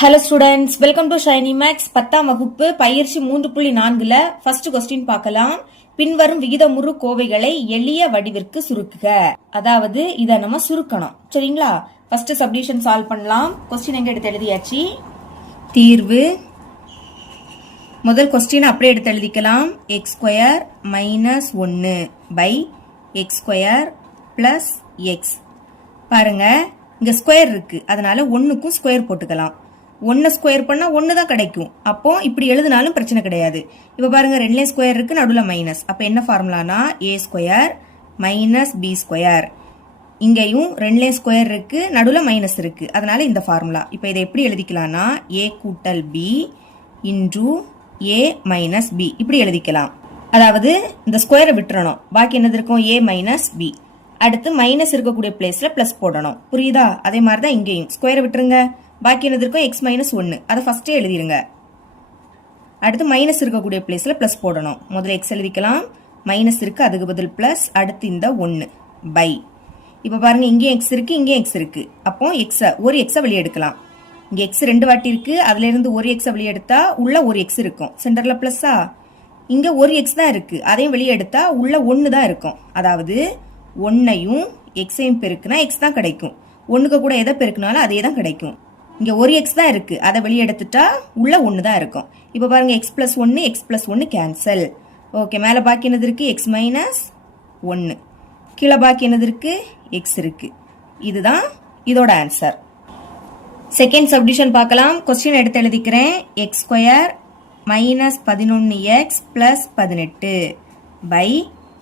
Hello students, welcome to Shiny Maths. 10ஆம் வகுப்பு பயிற்சி 3.4ல ஃபர்ஸ்ட் கொஸ்டின் பார்க்கலாம். பின்வரும் விகிதமுறு கோவைகளை எளிய வடிவிற்கு சுருக்குக. அதாவது இதை நம்ம சுருக்கணும். சரிங்களா? ஃபர்ஸ்ட் சப்டிவிஷன் சால்வ் பண்ணலாம். கொஸ்டின் எங்க எடுத்து எழுதியாச்சு. தீர்வு முதல் கொஸ்டின் அப்படியே எடுத்து எழுதிக்கலாம். X square minus 1 by x square plus x. பாருங்க, இங்க ஸ்கொயர் இருக்கு, அதனால 1க்கும் ஸ்கொயர் போட்டுக்கலாம். 1 ஸ்கொயர் பண்ணா 1 தான் கிடைக்கும். அப்போ இப்படி எழுதினாலும் பிரச்சனை கிடையாது. இப்ப பாருங்க, 2 ஸ்கொயர் இருக்கு, நடுவுல மைனஸ். அப்ப என்ன ஃபார்முலானா ஏ ஸ்கொயர் மைனஸ் பி ஸ்கொயர். இங்கேயும் 2 ஸ்கொயர் இருக்கு, நடுவுல மைனஸ் இருக்கு, அதனால இந்த ஃபார்முலா. இப்ப இதை எப்படி எழுதிக்கலாம்னா ஏ கூட்டல் பி இன்டு ஏ மைனஸ் பி இப்படி எழுதிக்கலாம். அதாவது இந்த ஸ்கொயரை விட்டுறணும், பாக்கி என்னது இருக்கும் ஏ மைனஸ் பி. அடுத்து மைனஸ் இருக்கக்கூடிய பிளேஸ்ல பிளஸ் போடணும். புரியுதா? அதே மாதிரி தான் இங்கேயும் ஸ்கொயரை விட்டுருங்க, பாக்கி என்னது இருக்கும் எக்ஸ் மைனஸ் 1, அதை ஃபர்ஸ்டே எழுதிருங்க. அடுத்து மைனஸ் இருக்கக்கூடிய பிளேஸ்ல பிளஸ் போடணும். முதல்ல எக்ஸ் எழுதிக்கலாம், மைனஸ் இருக்கு, அதுக்கு பதில் பிளஸ், அடுத்து இந்த 1 பை. இப்ப பாருங்க, இங்கேயும் எக்ஸ் இருக்கு, இங்கேயும் எக்ஸ் இருக்கு. அப்போ ஒரு எக்ஸை வெளியே எடுக்கலாம். இங்க எக்ஸ் 2 வாட்டி இருக்கு, அதுல இருந்து ஒரு எக்ஸை வெளியே எடுத்தா உள்ள ஒரு எக்ஸ் இருக்கும். சென்டர்ல பிளஸ்ஸா, இங்க ஒரு எக்ஸ் தான் இருக்கு, அதையும் வெளியே எடுத்தா உள்ள 1 தான் இருக்கும். அதாவது 1ஐயும் எக்ஸையும் பெருக்குனா எக்ஸ் தான் கிடைக்கும். 1க்கு கூட எதை பெருக்குனாலும் அதே தான் கிடைக்கும். இங்க ஒரு எக்ஸ் தான் இருக்கு, அதை வெளியே எடுத்துட்டா உள்ள 1 தான் இருக்கும். இப்ப பாருங்க, X plus 1 X plus 1 cancel. Okay, மேல பாக்கி என்னது இருக்கு எக்ஸ் மைனஸ் 1, கீழே பாக்கி என்னது இருக்கு எக்ஸ் இருக்கு. இதுதான் இதோட ஆன்சர். செகண்ட் சப்டிவிஷன் பார்க்கலாம். கொஸ்டின் எடுத்து எழுதிக்கிறேன். X square minus 11x plus 18 by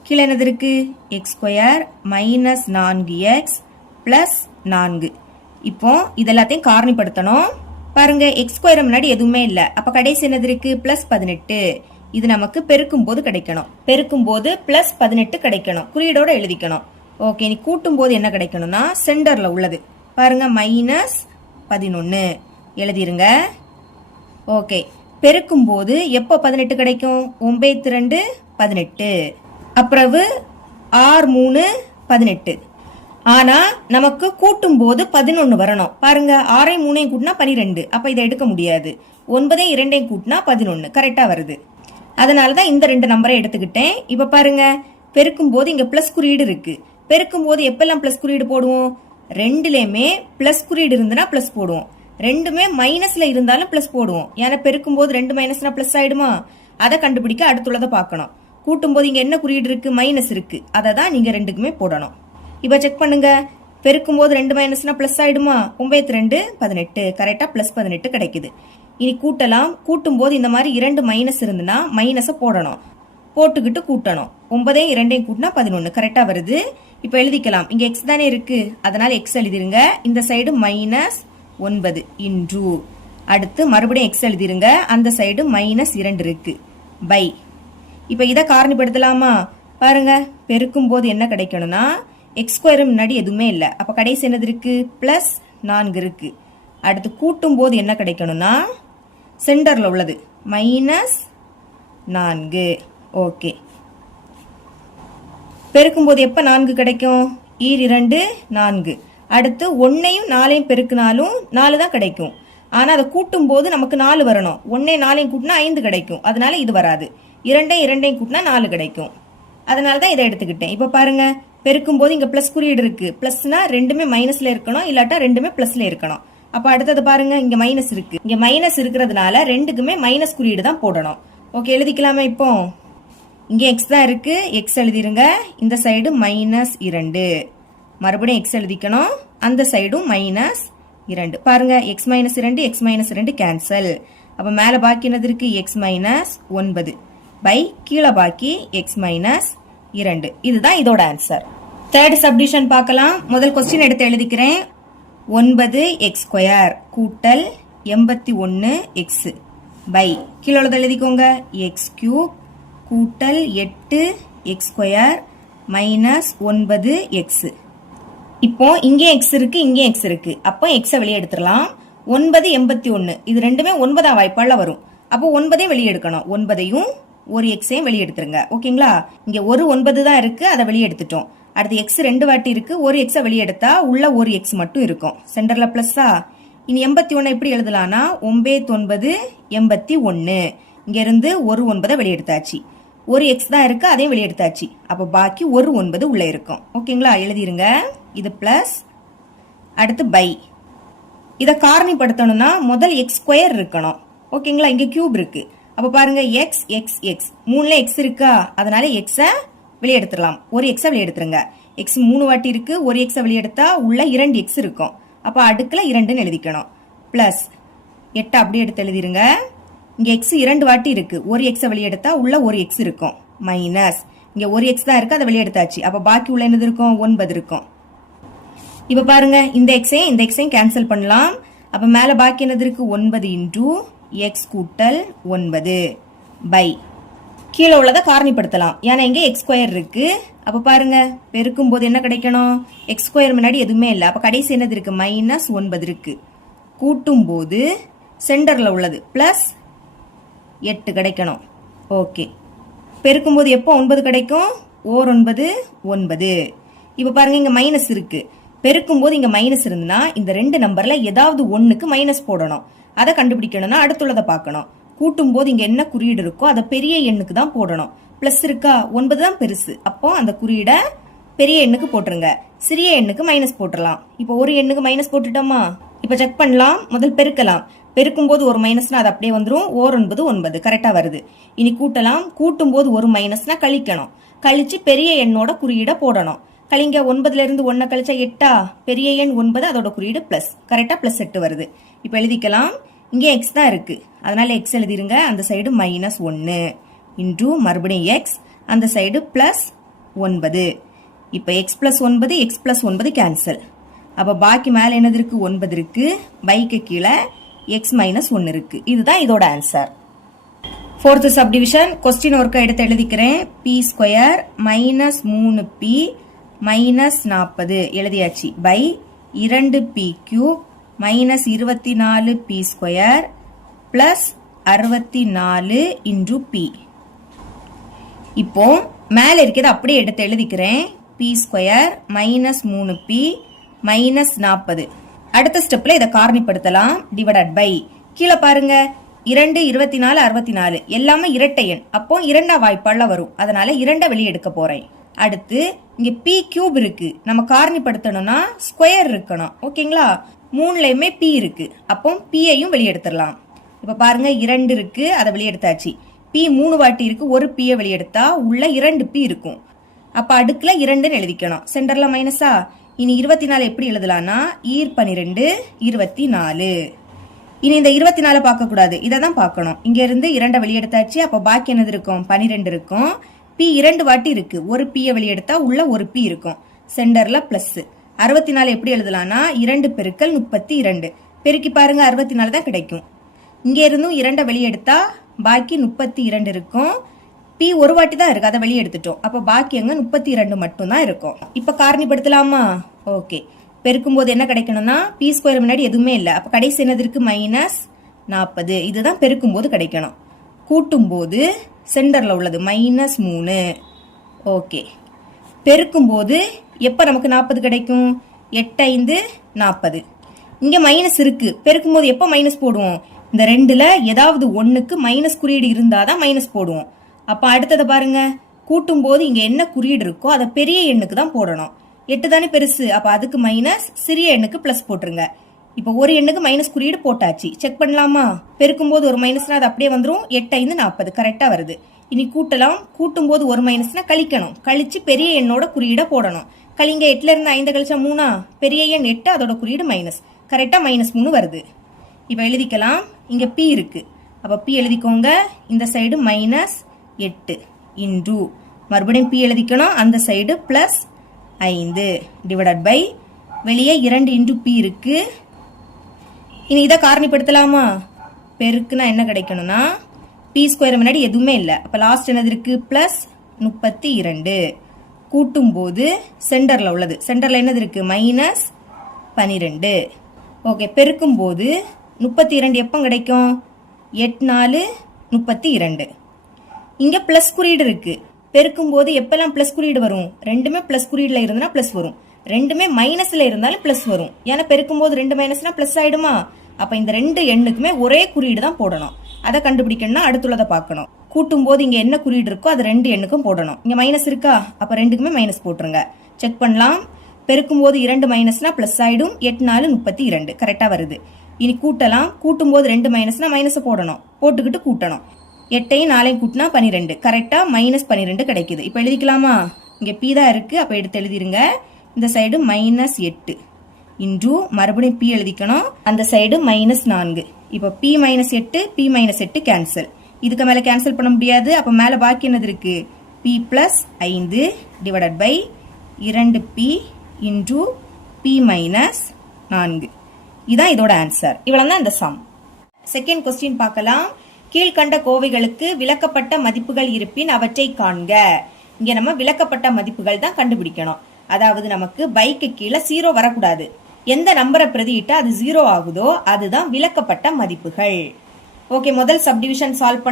கீழே என்னது இருக்கு X square minus 4x plus 4. இப்போ இதெல்லாத்தையும் காரணிப்படுத்தணும். பாருங்க, எக்ஸ் ஸ்கொயர் முன்னாடி எதுவுமே இல்ல, அப்ப கடைசி என்னது இருக்கு பிளஸ் 18. இது நமக்கு பெருக்கும் போது கிடைக்கணும். பெருக்கும் போது பிளஸ் 18 கிடைக்கணும், குறியீடோட எழுதிக்கணும். ஓகே, நீ கூட்டும் போது என்ன கிடைக்கணும்னா சென்டர்ல உள்ளது பாருங்க மைனஸ் 11 எழுதிருங்க. ஓகே, பெருக்கும் போது எப்போ 18 கிடைக்கும் 9 18, அப்புறம் 6 3 18. ஆனா நமக்கு கூட்டும் போது 11 வரணும். பாருங்க, 6 3 கூட்டினா 12, அப்ப இதை எடுக்க முடியாது. 9 2 கூட்டினா 11 கரெக்டா வருது. அதனாலதான் இந்த 2 நம்பரை எடுத்துக்கிட்டேன். இப்ப பாருங்க, பெருக்கும் போது இங்க பிளஸ் குறியீடு இருக்கு. பெருக்கும் போது எப்பெல்லாம் பிளஸ் குறியீடு போடுவோம்? 2லயுமே பிளஸ் குறியீடு இருந்துன்னா பிளஸ் போடுவோம், 2மே மைனஸ்ல இருந்தாலும் பிளஸ் போடுவோம். ஏன்னா பெருக்கும் போது 2 மைனஸ்னா பிளஸ் ஆயிடுமா? அதை கண்டுபிடிக்க அடுத்துள்ளதை பார்க்கணும். கூட்டும் போது இங்க என்ன குறியீடு இருக்கு மைனஸ் இருக்கு, அதை தான் நீங்க 2க்குமே போடணும். இப்ப செக் பண்ணுங்க, பெருக்கும் போது 2 மைனஸ்னா பிளஸ் ஆயிடுமா? 9 18 கரெக்டா பிளஸ் 18 கிடைக்குது. இனி கூட்டலாம். கூட்டும் போது இந்த மாதிரி 2 மைனஸ் இருந்துன்னா மைனஸ போடணும், போட்டுக்கிட்டு கூட்டணும். 9 2 கூட்டினா 11 கரெக்டா வருது. இப்ப எழுதிக்கலாம், இங்க எக்ஸ் தானே இருக்கு, அதனால எக்ஸ் எழுதிருங்க. இந்த சைடு மைனஸ் 9 இன்டு, அடுத்து மறுபடியும் எக்ஸ் எழுதிருங்க. அந்த சைடு மைனஸ் 2 இருக்கு பை. இப்ப இதை காரணிப்படுத்தலாமா? பாருங்க, பெருக்கும் போது என்ன கிடைக்கணும்னா எக்ஸ் ஸ்கொயர் முன்னாடி எதுவுமே இல்லை, அப்ப கடைசி என்னது இருக்கு பிளஸ் 4 இருக்கு. அடுத்து கூட்டும் போது என்ன கிடைக்கணும்னா சென்டர்ல உள்ளது மைனஸ் 4. ஓகே, பெருக்கும் போது எப்ப 4 கிடைக்கும்? 2 4. அடுத்து 1ஐயும் 4ஐயும் பெருக்கினாலும் 4 தான் கிடைக்கும். ஆனா அதை கூட்டும் போது நமக்கு 4 வரணும். 1 4ஐயும் கூட்டினா 5 கிடைக்கும், அதனால இது வராது. 2 2ஐயும் கூட்டினா 4 கிடைக்கும், அதனாலதான் இதை எடுத்துக்கிட்டேன். இப்ப பாருங்க, பெருக்கும் போது இங்க பிளஸ் குறியீடு இருக்கு. பிளஸ்னா 2மே மைனஸ்ல இருக்கணும், இல்லாட்டா 2மே பிளஸ்ல இருக்கணும். அப்ப அடுத்தது பாருங்க, இங்க மைனஸ் இருக்கு. இங்க மைனஸ் இருக்கிறதுனால 2க்குமே மைனஸ் குறியீடு தான் போடணும். ஓகே, எழுதிக்கலாமா? இப்போ இங்க எக்ஸ் தான் இருக்கு, எக்ஸ் எழுதிருங்க. இந்த சைடு மைனஸ் 2, மறுபடியும் எக்ஸ் எழுதிக்கணும். அந்த சைடும் மைனஸ் 2. பாருங்க, X minus 2 X minus 2 cancel. அப்ப மேல பாக்கி என்னது இருக்கு எக்ஸ் மைனஸ் 9 பை கீழே பாக்கி எக்ஸ் மைனஸ் 2. இதுதான் இதோட ஆன்சர். தேர்ட் சப்டிவிஷன் பார்க்கலாம். முதல் கொஸ்டின் எடுத்து எழுதிக்கிறேன். 9x ஸ்கொயர் கூட்டல் 81x பை கீழே உள்ளதை எழுதிக்கோங்க எக்ஸ் கியூப் கூட்டல் 8x ஸ்கொயர் மைனஸ் 9x. இப்போ இங்கே எக்ஸ் இருக்கு, இங்கே எக்ஸ் இருக்கு, அப்போ எக்ஸை வெளியே எடுத்துடலாம். 9 81, இது ரெண்டுமே 9ஆம் வாய்ப்பால வரும். அப்போ 9ஐயும் வெளியே எடுக்கணும். 9ஐயும் ஒரு எக்ஸையும் வெளியே எடுத்துருங்க. ஓகேங்களா? இங்க ஒரு 9 தான் இருக்கு, அதை வெளியே எடுத்துட்டோம். அடுத்து எக்ஸ் 2 வாட்டி இருக்கு, ஒரு எக்ஸை வெளியே எடுத்தா உள்ள ஒரு எக்ஸ் மட்டும் இருக்கும். சென்டர்ல பிளஸ்ஸா, இனி 81 எப்படி எழுதலாம்னா 9 81. இங்க இருந்து ஒரு 9 வெளியெடுத்தாச்சு. ஒரு எக்ஸ் தான் இருக்கு, அதையும் வெளியெடுத்தாச்சு. அப்ப பாக்கி ஒரு 9 உள்ள இருக்கும். ஓகேங்களா, எழுதிருங்க. இது பிளஸ், அடுத்து பை. இதை காரணிப்படுத்தணும்னா முதல் எக்ஸ் ஸ்கொயர் இருக்கணும். ஓகேங்களா, இங்க கியூப் இருக்கு. அப்ப பாருங்க எக்ஸ் எக்ஸ் எக்ஸ், 3ல எக்ஸ் இருக்கா, அதனால எக்ஸ வெளியெடுத்துடலாம். ஒரு எக்ஸ வெளியெடுத்துருங்க. எக்ஸ் 3 வாட்டி இருக்கு, ஒரு எக்ஸ வெளியெடுத்தா உள்ள 2 எக்ஸ் இருக்கும். அப்ப அடுக்குல 2ன்னு எழுதிக்கணும். பிளஸ் 8 அப்படியே எடுத்து எழுதிருங்க. இங்க எக்ஸ் 2 வாட்டி இருக்கு, ஒரு எக்ஸ வெளியெடுத்தா உள்ள ஒரு எக்ஸ் இருக்கும். மைனஸ் இங்க ஒரு எக்ஸ் தான் இருக்கு, அதை வெளியெடுத்தாச்சு. அப்ப பாக்கி உள்ள என்னது இருக்கும், 9 இருக்கும். இப்ப பாருங்க இந்த எக்ஸையும் கேன்சல் பண்ணலாம். அப்ப மேல பாக்கி என்னது இருக்கு, 9 இன்டூ எக்ஸ் கூட்டல் 9 பை. கீழே உள்ளதை காரணிப்படுத்தலாம், ஏன்னா இங்க எக்ஸ் ஸ்கொயர் இருக்கு. அப்ப பாருங்க பெருக்கும் போது என்ன கிடைக்கணும், எக்ஸ் ஸ்கொயர் முன்னாடி எதுவுமே இல்லை. அப்ப கடைசி என்னது இருக்கு, -9 இருக்கு. கூட்டும் போது சென்டர்ல உள்ளது பிளஸ் 8 கிடைக்கணும். ஓகே, பெருக்கும் போது எப்போ 9 கிடைக்கும், ஓர் 9 9. இப்ப பாருங்க இங்க மைனஸ் இருக்கு. பெருக்கும் போது இங்க மைனஸ் இருந்துன்னா இந்த ரெண்டு நம்பர்ல ஏதாவது ஒண்ணுக்கு மைனஸ் போடணும். அதை கண்டுபிடிக்கணும்னா அடுத்துள்ளதை பார்க்கணும். கூட்டும் போது இங்க என்ன குறியீடு இருக்கோ அதை பெரிய எண்ணுக்கு தான் போடணும். பிளஸ் இருக்கா, 9 தான் பெருசு, அப்போ அந்த குறியீட பெரிய எண்ணுக்கு போட்டுருங்க. சிறிய எண்ணுக்கு மைனஸ் போட்டுடலாம். இப்போ ஒரு எண்ணுக்கு மைனஸ் போட்டுட்டோமா, இப்ப செக் பண்ணலாம். முதல் பெருக்கலாம். பெருக்கும் போது ஒரு மைனஸ்னா அது அப்படியே வந்துடும். ஓர் 9 9 கரெக்டா வருது. இனி கூட்டலாம். கூட்டும் போது ஒரு மைனஸ்னா கழிக்கணும். கழிச்சு பெரிய எண்ணோட குறியீட போடணும். கழிங்க, 9ல இருந்து 1 கழிச்சா 8. பெரிய எண் 9, அதோட குறியீடு பிளஸ். கரெக்டா பிளஸ் 8 வருது. இப்ப எழுதிக்கலாம். இங்கே எக்ஸ் தான் இருக்கு, அதனால எக்ஸ் எழுதிருங்க. அந்த சைடு -1 இன்டூ மறுபடியும் எக்ஸ், அந்த சைடு பிளஸ் 9. இப்ப X plus 9 X plus 9 cancel. அப்ப பாக்கி மேல என்னது இருக்கு, 9 இருக்கு. பைக்கு கீழே எக்ஸ் -1 இருக்கு. இதுதான் இதோட ஆன்சர். 4th சப்டிவிஷன் கொஸ்டின் ஒர்க்கை எடுத்து எழுதிக்கிறேன். பி ஸ்கொயர் -3p -40 எழுதியாச்சு. By 2p cube -24p square plus 64 into p. இப்போ மேல இருக்கிறது அப்படியே எடுத்து எழுதிக்கிறேன். P square -3p -40. அடுத்த ஸ்டெப்ல இதை காரணிப்படுத்தலாம். டிவைடட் பை, கீழே பாருங்க 2 24 64 எல்லாமே இரட்டை எண், அப்போ 2ஆம் வாய்ப்பாடுல வரும். அதனால 2 வெளியே எடுக்க போறேன். அடுத்து இங்க பி கியூப் இருக்கு, நம்ம காரணிப்படுத்தணும்னா ஸ்கொயர் இருக்கணும். ஓகேங்களா, 3லயுமே பி இருக்கு, அப்போ பியையும் வெளியெடுத்துடலாம். இப்ப பாருங்க 2 இருக்கு, அதை வெளியெடுத்தாச்சு. பி 3 வாட்டி இருக்கு, ஒரு பியை வெளியெடுத்தா உள்ள 2 பி இருக்கும். அப்ப அடுக்குல 2ன்னு எழுதிக்கணும். சென்டர்ல மைனஸா. இனி 24 எப்படி எழுதலாம்னா ஈர் 12 24. இனி இந்த 24 பார்க்க கூடாது, இதை தான் பார்க்கணும். இங்க இருந்து 2 வெளியெடுத்தாச்சு. அப்ப பாக்கி என்னது இருக்கும், 12 இருக்கும். பி 2 வாட்டி இருக்கு, ஒரு பியை வெளியெடுத்தா உள்ள ஒரு பி இருக்கும். சென்டர்ல பிளஸ். 64 எப்படி எழுதலாம்னா 2 பெருக்கல் 32. பெருக்கி பாருங்க 64 தான் கிடைக்கும். இங்க இருந்தும் 2 வெளியெடுத்தா பாக்கி 32 இருக்கும். பி ஒரு வாட்டி தான் இருக்கு, அதை வெளியெடுத்துட்டோம். அப்ப பாக்கி அங்க 32 மட்டும் தான் இருக்கும். இப்ப காரணிப்படுத்தலாமா? ஓகே, பெருக்கும் போது என்ன கிடைக்கணும்னா பி ஸ்கொயர் முன்னாடி எதுவுமே இல்லை, அப்ப கடைசி என்னது இருக்கு, -40. இதுதான் பெருக்கும் போது கிடைக்கணும். கூட்டும் போது சென்டர்ல உள்ளது -3. ஓகே, பெருக்கும் போது எப்ப நமக்கு 40 கிடைக்கும், 8 5 40. இங்க மைனஸ் இருக்கு, பெருக்கும் போது எப்ப மைனஸ் போடுவோம், இந்த 2ல ஏதாவது ஒண்ணுக்கு மைனஸ் குறியீடு இருந்தாதான் மைனஸ் போடுவோம். அப்ப அடுத்ததை பாருங்க, கூட்டும் போது இங்க என்ன குறியீடு இருக்கோ அதை பெரிய எண்ணுக்கு தான் போடணும். 8 தானே பெருசு, அப்ப அதுக்கு மைனஸ், சிறிய எண்ணுக்கு பிளஸ் போட்டுருங்க. இப்ப ஒரு எண்ணுக்கு மைனஸ் குறியீடு போட்டாச்சு. செக் பண்ணலாமா? பெருக்கும் போது ஒரு மைனஸ்னா அது அப்படியே வந்துடும். 8 5 40 கரெக்டா வருது. இனி கூட்டலாம். கூட்டும் போது ஒரு மைனஸ்னா கழிக்கணும். கழிச்சு பெரிய எண்ணோட குறியீட போடணும். கழிங்க, 8ல இருந்து 5 கழிச்சா 3. பெரிய எண் 8, அதோட குறியீடு மைனஸ். கரெக்டா -3 வருது. இப்ப எழுதிக்கலாம். இங்க பி இருக்கு, அப்ப பி எழுதிக்கோங்க. இந்த சைடு -8 இன்டூ மறுபடியும் பி எழுதிக்கணும். அந்த சைடு +5 டிவைடட் பை வெளியே 2 இன்டூ பி இருக்கு. இனி இதை காரணிப்படுத்தலாமா? பெருக்குனா என்ன கிடைக்கணும்னா பி ஸ்கொயர் முன்னாடி எதுவுமே இல்லை, அப்ப லாஸ்ட் என்னது இருக்கு, +32. கூட்டும் போது சென்டர்ல உள்ளது, சென்டர்ல என்னது இருக்கு, -12. ஓகே, பெருக்கும் போது 32 எப்போ கிடைக்கும், 8 4 32. இங்க பிளஸ் குறியீடு இருக்கு. பெருக்கும் போது எப்பெல்லாம் பிளஸ் குறியீடு வரும், ரெண்டுமே பிளஸ் குறியீடுல இருந்தா பிளஸ் வரும், ரெண்டுமே மைனஸ்ல இருந்தாலும் பிளஸ் வரும். ஏன்னா பெருக்கும் போது 2 மைனஸ்னா பிளஸ் ஆயிடுமா. அப்ப இந்த ரெண்டு எண்ணுக்குமே ஒரே குறியீடு தான் போடணும். அதை கண்டுபிடிக்கணும்னா அடுத்துள்ளதை பார்க்கணும். கூட்டும் போது இங்க என்ன குறியீடு இருக்கோ அது ரெண்டு எண்ணுக்கும் போடணும். இங்க மைனஸ் இருக்கா, அப்ப ரெண்டுக்குமே மைனஸ் போட்டுருங்க. செக் பண்ணலாம். பெருக்கும் போது 2 மைனஸ்னா பிளஸ் ஆயிடும். 8 4 32 கரெக்டா வருது. இனி கூட்டலாம். கூட்டும் போது 2 மைனஸ்னா மைனஸ் போடணும், போட்டுக்கிட்டு கூட்டணும். 8ஐயும் 4ஐயும் கூட்டினா 12 கரெக்டா மைனஸ் 12 கிடைக்குது. இப்ப எழுதிக்கலாமா? இங்க பி தான் இருக்கு, அப்ப எடுத்து எழுதிருங்க. இந்த சைடு மைனஸ் 8 இன்டு மறுபடியும் பி எழுதிக்கணும், அந்த சைடு மைனஸ் 4. இப்ப p minus 8 p minus 8 cancel. இதுக்கு மேல கேன்சல் பண்ண முடியாது. அப்ப மேல பாக்கி என்னது இருக்கு? P plus 5 divided by 2p into p minus 4. இதான் இதோட ஆன்சர். இவ்வளவு தான் இந்த சம். செகண்ட் கொஸ்டின் பார்க்கலாம். கீழ்கண்ட கோவைகளுக்கு விளக்கப்பட்ட மதிப்புகள் இருப்பின் அவற்றை காண்க. இங்க நம்ம விளக்கப்பட்ட மதிப்புகள் தான் கண்டுபிடிக்கணும். அதாவது நமக்கு பைக்கு கீழே 0 வரக்கூடாது. எந்த நம்பரை பிரதியிட்டா அது 0 ஆகுதோ அதுதான் விளக்கப்பட்ட மதிப்புகள். ஓகே, முதல் சப்டிவிஷன் சால்வ்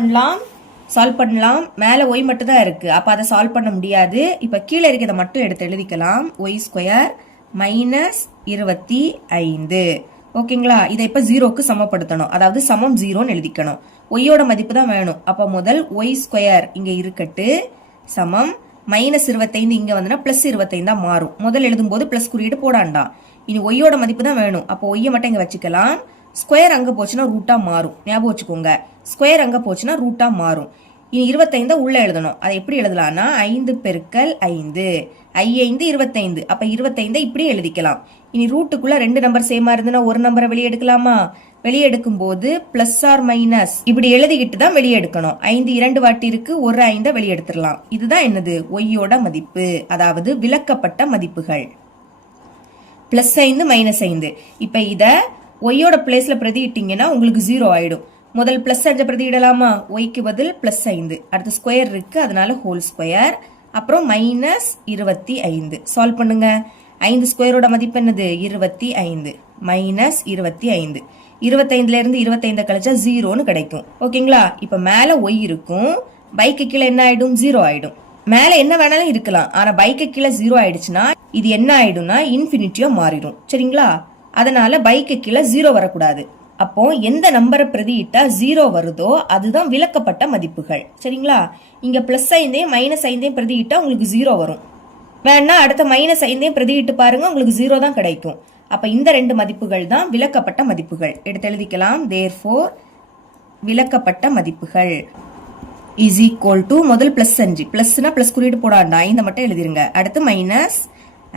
பண்ணலாம். மேல ஒய் மட்டும் தான் இருக்கு, அப்ப அதை சால்வ் பண்ண முடியாது. இப்ப கீழே இருக்கிறத மட்டும் எடுத்து எழுதிக்கலாம். Y square minus 25. ஓகேங்களா? இதை இப்ப 0க்கு சமப்படுத்தணும், அதாவது சமம் 0ன்னு எழுதிக்கணும். ஒய்யோட மதிப்பு தான் வேணும். அப்ப முதல் ஒய் ஸ்கொயர் இங்க இருக்கட்டு சமம் மைனஸ் 25 இங்க வந்து பிளஸ் 25 தான் மாறும். முதல் எழுதும் போது பிளஸ் குறியீடு போடாண்டாம். இனி ஒய்யோட மதிப்பு தான் வேணும். அப்போ ஒய்யை மட்டும் இங்க வச்சுக்கலாம். ஸ்கொயர் அங்க போச்சுன்னா ரூட்டா மாறும், ஞாபகம் வச்சுக்கோங்க. ஸ்கொயர் அங்க போச்சுன்னா ரூட்டா மாறும். இனி 25 உள்ள எழுதணும். அதை எப்படி எழுதலாம்னா 5 பெருக்கல் 5 5 25. அப்ப 25 இப்படி எழுதிக்கலாம். இனி ரூட்டுக்குள்ள 2 நம்பர் சேமா இருந்துன்னா ஒரு நம்பரை வெளியே எடுக்கலாமா? வெளியே எடுக்கும் போது பிளஸ் ஆர் மைனஸ் இப்படி எழுதிக்கிட்டு தான் வெளியே எடுக்கணும். 5 2 வாட்டி இருக்கு, ஒரு 5 வெளியே எடுத்துடலாம். இதுதான் என்னது? ஒய்யோட மதிப்பு, அதாவது விளக்கப்பட்ட மதிப்புகள். Plus 5 minus 5. இப்ப இத ஒய்யோட பிளேஸ்ல பிரதியிட்டீங்கன்னா உங்களுக்கு 0 ஆயிடும். முதல் பிளஸ் 5 பிரதியிடலாமா? ஒய்க்கு பதில் பிளஸ் 5, அடுத்து ஸ்கொயர் இருக்கு அதனால ஹோல் ஸ்கொயர், அப்புறம் மைனஸ் 25. சால்வ் பண்ணுங்க. 5 ஸ்கொயரோட மதிப்பு என்னது? 25 மைனஸ் 25. 25ல இருந்து 25 கழிச்சா 0ன்னு கிடைக்கும். ஓகேங்களா? இப்ப மேல ஒய் இருக்கும், பைக்கு கீழே என்ன ஆயிடும்? 0 ஆயிடும். மேல என்ன வேணாலும் இருக்கலாம், ஆனா பைக்கு கீழே 0 ஆயிடுச்சுன்னா இது என்ன ஆயிடும்னா இன்ஃபினிட்டியா மாறிடும். சரிங்களா? அதனால பைக்கு கீழே 0 வரக்கூடாது. அப்போ எந்த நம்பரை பிரதியிட்டா 0 வருதோ அதுதான் விளக்கப்பட்ட மதிப்புகள். சரிங்களா? இங்க பிளஸ் 5 மைனஸ் 5 பிரதியிட்டா உங்களுக்கு 0 வரும். வேணா அடுத்த மைனஸ் 5 பிரதியிட்டு பாருங்க, உங்களுக்கு 0 தான் கிடைக்கும். அப்ப இந்த 2 மதிப்புகள் தான் விளக்கப்பட்ட மதிப்புகள். எடுத்து எழுதிக்கலாம். therefore விளக்கப்பட்ட மதிப்புகள் is equal to முதல் பிளஸ் 5, பிளஸ்னா பிளஸ் குறியீடு போடாண்டா 5 மட்டும் எழுதிருங்க. அடுத்து மைனஸ்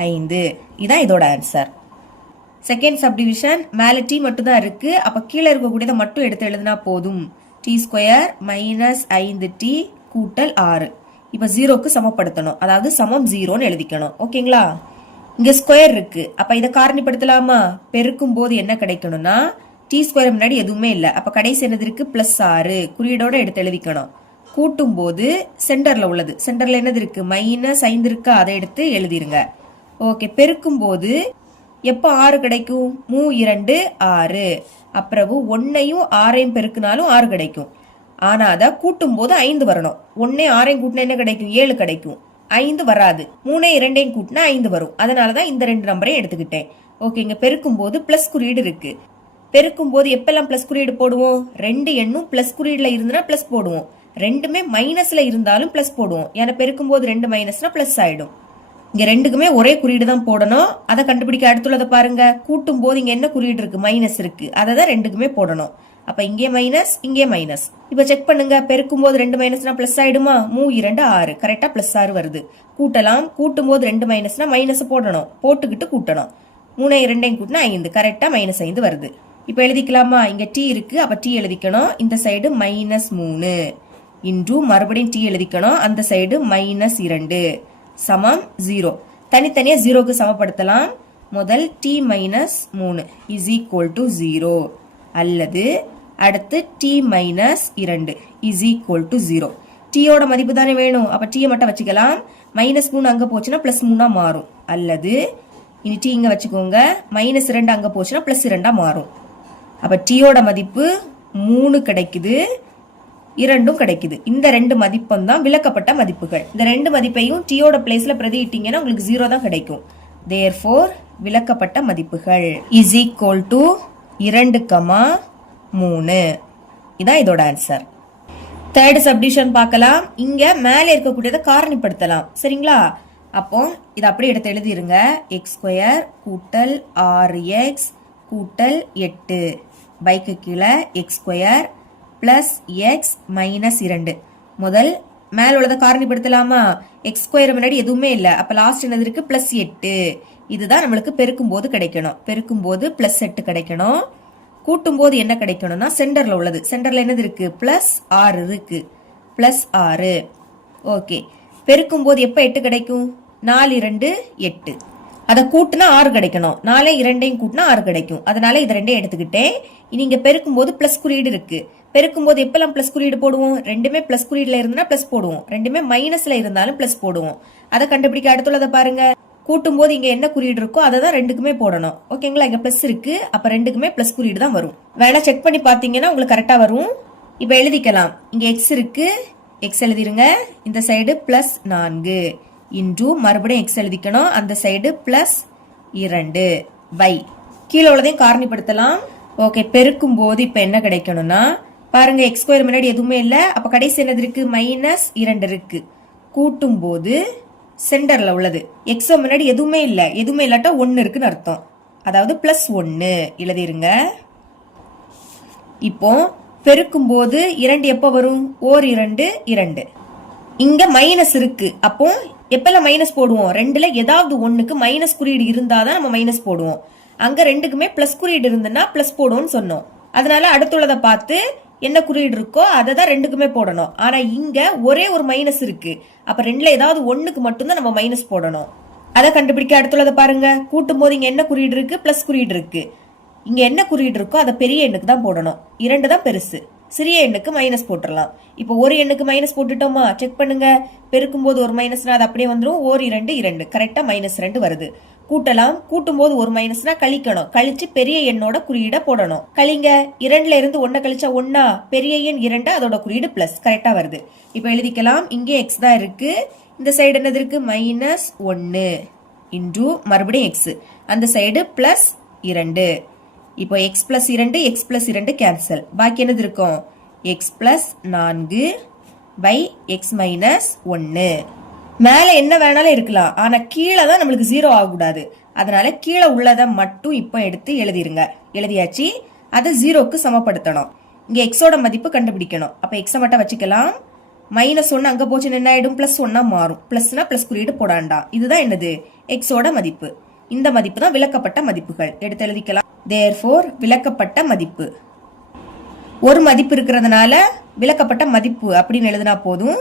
5. இதான் இதோட ஆன்சர். செகண்ட் சப்டிவிஷன் மேல டி மட்டும் தான் இருக்கு, அப்ப கீழே இருக்கக்கூடியதை மட்டும் எடுத்து எழுதினா போதும். டி ஸ்கொயர் மைனஸ் 5t கூட்டல் 6. இப்ப 0க்கு சமப்படுத்தணும், அதாவது சமம் 0ன்னு எழுதிக்கணும். ஓகேங்களா? இங்க ஸ்கொயர் இருக்கு, அப்ப இதை காரணிப்படுத்தலாமா? பெருக்கும் போது என்ன கிடைக்கணும்னா டி ஸ்கொயர் முன்னாடி எதுவுமே இல்ல, அப்ப கடைசி என்னது இருக்கு? பிளஸ் 6 குறியீடோட எடுத்து எழுதிக்கணும். கூட்டும் போது சென்டர்ல உள்ளது, சென்டர்ல என்னது இருக்கு? மைனஸ் 5 இருக்கு, அதை எடுத்து எழுதிருங்க. ஓகே, பெருக்கும் போது எப்ப 6 கிடைக்கும்? 3 2 6. அப்புறம் 1ஐயும் 6ஐயும் பெருக்குனாலும் 6 கிடைக்கும். ஆனா அதை கூட்டும் போது 5 வரணும். 1 6ஐயும் கூட்டினா என்ன கிடைக்கும்? 7 கிடைக்கும். 5 வராது. 3 2ஐயும் கூட்டினா 5 வரும். அதனாலதான் இந்த 2 நம்பரையும் எடுத்துக்கிட்டேன். ஓகே, இங்க பெருக்கும் போது பிளஸ் குறியீடு இருக்கு. பெருக்கும் போது எப்பெல்லாம் பிளஸ் குறியீடு போடுவோம்? 2 எண்ணும் பிளஸ் குறியீடுல இருந்துனா பிளஸ் போடுவோம். ரெண்டுமே மைனஸ்ல இருந்தாலும் பிளஸ் போடுவோம். ஏன்னா பெருக்கும் போது 2 மைனஸ்னா பிளஸ் ஆயிடும். இங்க ரெண்டுக்குமே ஒரே குறியீடு தான் போடணும். அதை கண்டுபிடிக்க அடுத்துள்ளதை பாருங்க. கூட்டும் போது இங்க என்ன குறியீடு இருக்கு? மைனஸ் இருக்கு, அதை தான் ரெண்டுக்குமே போடணும். அப்ப இங்கே மைனஸ் இங்கே மைனஸ். இப்ப செக் பண்ணுங்க. பெருக்கும் போது 2 மைனஸ்னா பிளஸ் ஆயிடுமா? 3 2 6 கரெக்டா பிளஸ் 6 வருது. கூட்டலாம். கூட்டும் போது 2 மைனஸ்னா மைனஸ் போடணும், போட்டுக்கிட்டு கூட்டணும். 3 2ஐயும் கூட்டினா 5 கரெக்டா மைனஸ் 5 வருது. இப்ப எழுதிக்கலாமா? இங்க டி இருக்கு, அப்ப டி எழுதிக்கணும். இந்த சைடு மைனஸ் 3 இன்டு மறுபடியும் டி எழுதிக்கணும். அந்த சைடு மைனஸ் 2 சமம் 0. தனித்தனியா 0க்கு சமப்படுத்தலாம். முதல் t minus 3 is equal to 0, அல்லது அடுத்து t minus 2 is equal to 0. டீயோட மதிப்பு தானே வேணும், அப்ப டீயை மட்டும் வச்சுக்கலாம். மைனஸ் 3 அங்க போச்சுன்னா பிளஸ் 3 மாறும். அல்லது இனி டி இங்க வச்சுக்கோங்க, மைனஸ் 2 அங்க போச்சுன்னா பிளஸ் 2 மாறும். அப்ப டீயோட மதிப்பு 3 கிடைக்குது, 2 கிடைக்குது. இந்த 2 மதிப்பும் தான் விளக்கப்பட்ட மதிப்புகள். இந்த 2 மதிப்பையும் டீயோட பிளேஸ்ல பிரதியிட்டீங்கன்னா உங்களுக்கு 0 தான் கிடைக்கும். therefore விளக்கப்பட்ட மதிப்புகள் is equal to 2,3 இதான் இதோட ஆன்சர். தேர்ட் சப்டிவிஷன் பார்க்கலாம். இங்க மேலே இருக்கக்கூடியதை காரணிப்படுத்தலாம். சரிங்களா? அப்போ இதை அப்படியே எடுத்து எழுதிருங்க. x² கூட்டல் 6x கூட்டல் 8 பைக்கு கீழே x² பிளஸ் x மைனஸ் 2. முதல் மேல உள்ளதை காரணிப்படுத்தலாமா? x² முன்னாடி எதுவுமே இல்லை. அப்ப லாஸ்ட் என்னது இருக்கு? பிளஸ் 8. இதுதான் நம்மளுக்கு பெருக்கும் போது கிடைக்கணும். பெருக்கும் போது பிளஸ் 8 கிடைக்கணும். கூட்டும் போது என்ன கிடைக்கணும்னா சென்டர்ல உள்ளது. சென்டர்ல என்னது இருக்கு? பிளஸ் 6 இருக்கு. பிளஸ் 6. ஓகே. பெருக்கும் போது எப்ப 8 கிடைக்கும்? 4 2 8. அதை கூட்டினா 6 கிடைக்கணும். 4 2 கூட்டினா 6 கிடைக்கும். அதனால இதை ரெண்டையும் எடுத்துக்கிட்டேன். இனி இங்க பெருக்கும் போது பிளஸ் குறியீடு இருக்கு. பெருக்கும் போது எப்பெல்லாம் பிளஸ் குறியீடு போடுவோம்? ரெண்டுமே பிளஸ் குறியீடுல இருந்தா பிளஸ் போடுவோம். ரெண்டுமே மைனஸ்ல இருந்தாலும் பிளஸ் போடுவோம். அதை கண்டுபிடிக்க அடுத்துள்ளதை பாருங்க. கூட்டும் போது இங்க என்ன குறியீடு இருக்கோ அதை தான் ரெண்டுக்குமே போடணும். ஓகேங்களா? இங்க பிளஸ் இருக்கு. அப்ப ரெண்டுக்குமே பிளஸ் குறியீடு தான் வரும். வேணா செக் பண்ணி பாத்தீங்கன்னா உங்களுக்கு கரெக்டா வரும். இப்ப எழுதிக்கலாம். இங்க எக்ஸ் இருக்கு. எக்ஸ் எழுதிருங்க. இந்த சைடு பிளஸ் 4 இன்டூ மறுபடியும் எக்ஸ் எழுதிக்கணும். அந்த சைடு பிளஸ் 2 பை கீழே உள்ளதையும் காரணிப்படுத்தலாம். ஓகே. பெருக்கும் போது இப்ப என்ன கிடைக்கணும்னா பாருங்க, x² முன்னாடி எதுவுமே இல்லை. அப்ப கடைசி என்னது இருக்கு? மைனஸ் 2 இருக்கு. கூட்டும் போது சென்டர்ல உள்ளது எக்ஸோ முன்னாடி எதுவுமே இல்லை. எதுவுமே இல்லாட்டா 1 இருக்குன்னு அர்த்தம். அதாவது பிளஸ் 1 எழுதிருங்க. இப்போ பெருக்கும் போது 2 எப்ப வரும்? ஓர் 2 2. இங்க மைனஸ் இருக்கு. அப்போ எப்பெல்லாம் மைனஸ் போடுவோம்? 2ல ஏதாவது 1க்கு மைனஸ் குறியீடு இருந்தாதான் நம்ம மைனஸ் போடுவோம். அங்க 2க்குமே பிளஸ் குறியீடு இருந்துன்னா பிளஸ் போடுவோம்னு சொன்னோம். அதனால அடுத்துள்ளதை பார்த்து என்ன குறியீடு இருக்கோ அதை தான் 2க்குமே போடணும். ஆனா இங்க ஒரே ஒரு மைனஸ் இருக்கு. அப்ப 2ல ஏதாவது 1க்கு மட்டும்தான் நம்ம மைனஸ் போடணும். அதை கண்டுபிடிக்க அடுத்துள்ளதை பாருங்க. கூட்டும் போது இங்க என்ன குறியீடு இருக்கு? பிளஸ் குறியீடு இருக்கு. இங்க என்ன குறியீடு இருக்கோ அதை பெரிய எண்ணுக்கு தான் போடணும். 2 தான் பெருசு. சிறிய எண்ணுக்கு மைனஸ் போட்டுடலாம். இப்போ ஒரு எண்ணுக்கு மைனஸ் போட்டுட்டோமா? செக் பண்ணுங்க. பெருக்கும் போது ஒரு மைனஸ்னா அது அப்படியே வந்துடும். ஓர் 2 2 கரெக்டா -2 வருது. கூட்டலாம். கூட்டும் போது ஒரு மைனஸ்னா கழிக்கணும். கழிச்சு பெரிய எண்ணோட குறியீட போடணும். கழிங்க. 2ல இருந்து 1 கழிச்சா 1. பெரிய எண் 2, அதோட குறியீடு பிளஸ். கரெக்டா வருது. இப்ப எழுதிக்கலாம். இங்கே எக்ஸ் தான் இருக்கு. இந்த சைடு என்னது இருக்கு? -1 இன்டூ மறுபடியும் எக்ஸ். அந்த சைடு பிளஸ் 2. இப்போ x plus 2 x plus 2 cancel. பாக்கி என்னது இருக்கும்? X plus 4 by x minus 1. மேல என்ன வேணாலும் இருக்கலாம். ஆனா கீழே தான் நம்மளுக்கு 0 ஆகக்கூடாது. அதனால கீழே உள்ளதை மட்டும் இப்போ எடுத்து எழுதிருங்க. எழுதியாச்சு. அதை 0க்கு சமப்படுத்தணும். இங்க எக்ஸோட மதிப்பு கண்டுபிடிக்கணும். அப்ப எக்ஸை மட்டும் வச்சுக்கலாம். -1 அங்க போச்சுன்னு என்ன ஆயிடும்? பிளஸ் 1 மாறும். பிளஸ்னா பிளஸ் குறியீடு போடாண்டாம். இதுதான் என்னது? எக்ஸோட மதிப்பு. இந்த மதிப்பு தான் விளக்கப்பட்ட மதிப்புகள். எடுத்து எழுதிக்கலாம். therefore விளக்கப்பட்ட மதிப்பு ஒரு மதிப்பு இருக்கிறதுனால விளக்கப்பட்ட மதிப்பு அப்படின்னு எழுதினா போதும்.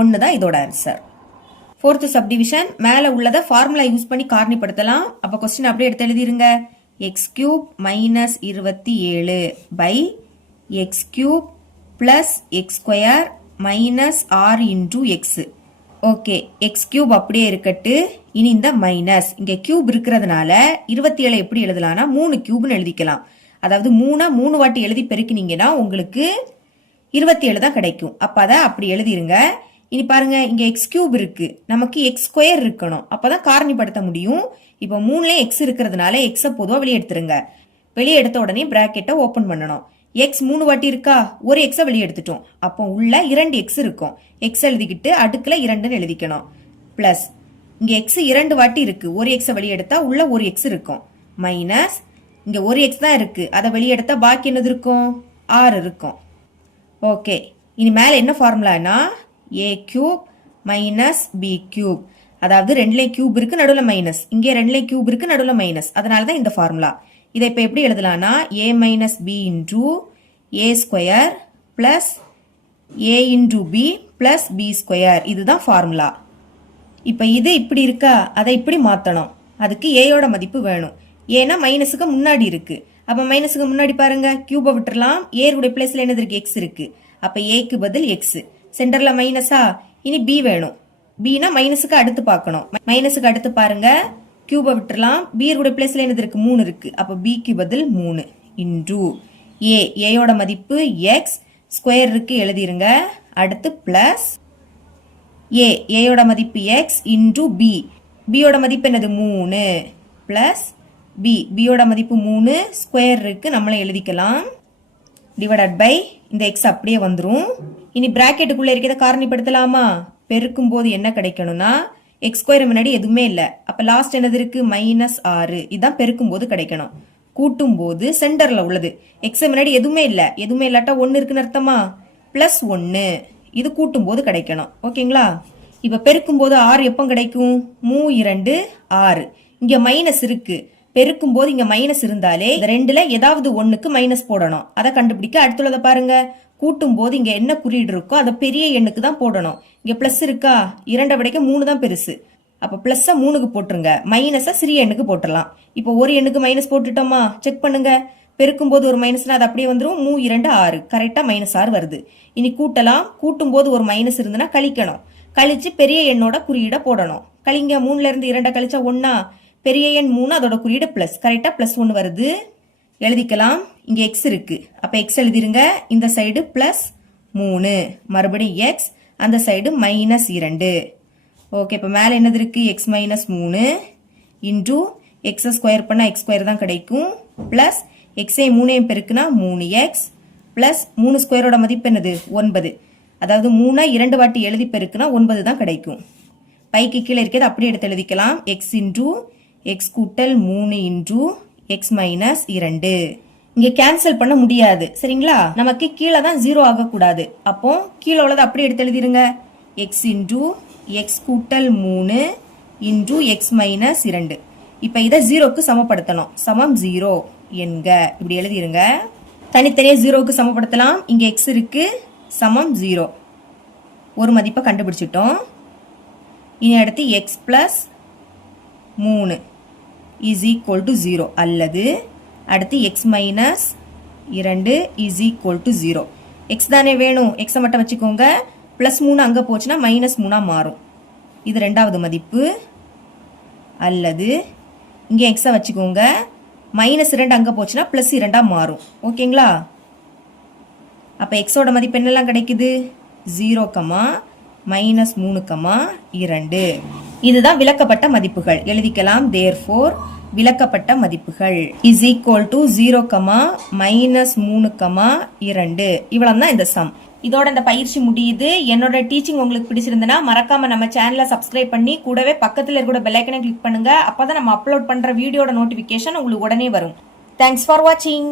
1 தான் இதோட ஆன்சர். Fourth subdivision. மேல உள்ளதை ஃபார்முலா யூஸ் பண்ணி காரணிப்படுத்தலாம். அப்ப கொஸ்டின் அப்படியே எடுத்து எழுதிருங்க. x³ minus 27 by x³ plus x² minus 6 into x. Okay. x³ அப்படியே இருக்கட்டு. இனி இந்த மைனஸ் இங்க கியூப் இருக்கிறதுனால 27 எப்படி எழுதலாம்னா 3 கியூப்னு எழுதிக்கலாம். அதாவது 3 வாட்டி எழுதி பெருக்கினீங்கன்னா உங்களுக்கு 27 தான் கிடைக்கும். அப்ப அதை அப்படி எழுதிருங்க. இனி பாருங்க, இங்க x³ இருக்கு. நமக்கு x² இருக்கணும். அப்பதான் காரணிப்படுத்த முடியும். இப்போ 3ல x இருக்கிறதுனால x பொதுவா வெளியே எடுத்துருங்க. வெளியே எடுத்த உடனே பிராக்கெட்டை ஓபன் பண்ணணும். x 3 வாட்டி இருக்கா? ஒரு x வெளியே எடுத்துட்டோம். அப்போ உள்ள 2 x இருக்கும். x எழுதிக்கிட்டு அடுக்குல 2ன்னு எழுதிக்கணும். பிளஸ் இங்க x 2 வாட்டி இருக்கு. ஒரு x வெளியே எடுத்தா உள்ள ஒரு x இருக்கும். மைனஸ் இங்க ஒரு x தான் இருக்கு. அதை வெளியே எடுத்தா பாக்கி என்னது இருக்கும்? 6 இருக்கும். ஓகே. இனி மேல என்ன ஃபார்முலானா a³ மைனஸ் b³. அதாவது 2லயும் கியூப் இருக்கு, நடுவுல மைனஸ். இங்கே 2லயும் கியூப் இருக்கு, நடுவுல மைனஸ். அதனாலதான் இந்த ஃபார்முலா. இதை இப்ப எப்படி எழுதலாம்னா a minus b into a² plus a into b plus b². இதுதான் ஃபார்முலா. இப்ப இது இப்படி இருக்கா? அதை இப்படி மாத்தணும். அதுக்கு ஏயோட மதிப்பு வேணும். ஏன்னா மைனஸுக்கு முன்னாடி இருக்கு. அப்ப மைனஸுக்கு முன்னாடி பாருங்க, கியூபை விட்டுறலாம். ஏருடைய பிளேஸ்ல என்னது இருக்கு? எக்ஸ் இருக்கு. அப்ப ஏக்கு பதில் எக்ஸ். சென்டர்ல மைனஸா? இனி பி வேணும். பினா மைனஸுக்கு அடுத்து பார்க்கணும். மைனஸுக்கு அடுத்து பாருங்க, கியூபை விட்டுறலாம். பியோட பிளேஸ்ல என்னது இருக்கு? 3 இருக்கு. அப்ப பிக்கு பதில் 3 இன்டூ ஏயோட மதிப்பு எக்ஸ். ஸ்கொயர் இருக்கு, எழுதிருங்க. அடுத்து பிளஸ் ஏயோட மதிப்பு எக்ஸ் இன்டூ பி. பியோட மதிப்பு என்னது? 3 பிளஸ் பியோட மதிப்பு 3 ஸ்கொயர் இருக்கு நம்மளே எழுதிக்கலாம் டிவைடட் பை இந்த x அப்படியே வந்துரும் இனி பிராக்கெட்டுக்குள்ள இருக்கிறத காரணிப்படுத்தலாமா பெருக்கும் போது என்ன கிடைக்கணும்னா x ஸ்கொயர் முன்னாடி எதுவுமே இல்ல அப்ப லாஸ்ட் என்னது இருக்கு -6 இதான் பெருக்கும் போது கிடைக்கணும் கூட்டும் போது சென்டர்ல உள்ளது x முன்னாடி எதுவுமே இல்லாட்டா 1 இருக்குன்னு அர்த்தமா +1 இது கூட்டும் போது கிடைக்கணும் ஓகேங்களா இப்ப பெருக்கும் போது 6 எப்போ கிடைக்கும் 2 6 இங்க மைனஸ் இருக்கு பெருக்கும் போது இங்க மைனஸ் இருந்தாலே இந்த ரெண்டுல ஏதாவது ஒண்ணுக்கு மைனஸ் போடணும் அதை கண்டுபிடிக்க அடுத்துள்ளத பாருங்க கூட்டும் போது இங்க என்ன குறியீடு இருக்கோ அதை பெரிய எண்ணுக்கு தான் போடணும் இங்க பிளஸ் இருக்கா 2 விடைக்க 3 தான் பெருசு அப்ப பிளஸ் 3க்கு போட்டுருங்க மைனஸ சிறிய எண்ணுக்கு போட்டுடலாம் இப்போ ஒரு எண்ணுக்கு மைனஸ் போட்டுட்டோமா செக் பண்ணுங்க பெருக்கும் போது ஒரு மைனஸ்னா அது அப்படியே வந்துரும் 2 6 கரெக்டா -6 வருது இனி கூட்டலாம் கூட்டும் போது ஒரு மைனஸ் இருந்துன்னா கழிக்கணும் கழிச்சு பெரிய எண்ணோட குறியீட போடணும் கழிங்க 3ல இருந்து 2 கழிச்சா 1 பெரிய எண் 3 அதோட குறியீடு பிளஸ் கரெக்டா +1 வருது எழுதிக்கலாம் இங்க x இருக்கு அப்ப x எழுதிருங்க இந்த சைடு +3 மறுபடியும் x அந்த சைடு -2 ஓகே இப்ப மேல என்னது இருக்கு x -3 இன்டு x ஸ்கொயர் பண்ணா x ஸ்கொயர் தான் கிடைக்கும் பிளஸ் x ஐ 3 பெருக்குனா 3x பிளஸ் 3 ஸ்கொயரோட மதிப்பு என்னது 9 அதாவது 3 2 வாட்டி எழுதி பெருக்குனா 9 தான் கிடைக்கும் பைக்கு கீழே இருக்கிறது அப்படியே எடுத்து எழுதிக்கலாம் x இன்டு x கூட்டல் 3 இன்டு x -2 இங்க கேன்சல் பண்ண முடியாது சரிங்களா நமக்கு கீழே தான் 0 ஆகக்கூடாது அப்போ கீழே உள்ளதை அப்படியே எடுத்து எழுதிருங்க x இன்டு x கூட்டல் 3 இன்டு x -2 இப்ப இதை 0க்கு சமப்படுத்தணும் சமம் 0 என்க இப்படி எழுதிருங்க தனித்தனியா 0க்கு சமப்படுத்தலாம் இங்க x இருக்கு சமம் 0 ஒரு மதிப்பை கண்டுபிடிச்சிட்டோம் இனி அடுத்து x plus 3 is equal to 0 அல்லது அடுத்து x minus 2 is equal to 0 x தானே வேணும் x மட்டும் வச்சுக்கோங்க பிளஸ் 3 அங்க போச்சுன்னா -3 மாறும் இது ரெண்டாவது மதிப்பு அல்லது இங்க x வச்சுக்கோங்க -2 அங்க போச்சுன்னா +2 மாறும் ஓகேங்களா அப்ப x ஓட மதிப்பு என்னெல்லாம் கிடைக்குது 0, -3, 2 இதுதான் விளக்கப்பட்ட மதிப்புகள் எழுதிக்கலாம் therefore விளக்கப்பட்ட மதிப்புகள் is equal to 0, -3, 2 இவ்வளவுதான் இந்த சம் இதோட இந்த பயிற்சி முடியுது என்னோட டீச்சிங் உங்களுக்கு பிடிச்சிருந்தனா மறக்காம நம்ம சேனலை சப்ஸ்கிரைப் பண்ணி கூடவே பக்கத்துல இருக்கிற பெல் ஐக்கனை கிளிக் பண்ணுங்க அப்பதான் நம்ம அப்லோட் பண்ற வீடியோட நோட்டிபிகேஷன் உங்களுக்கு உடனே வரும் தேங்க்ஸ் ஃபார் வாட்சிங்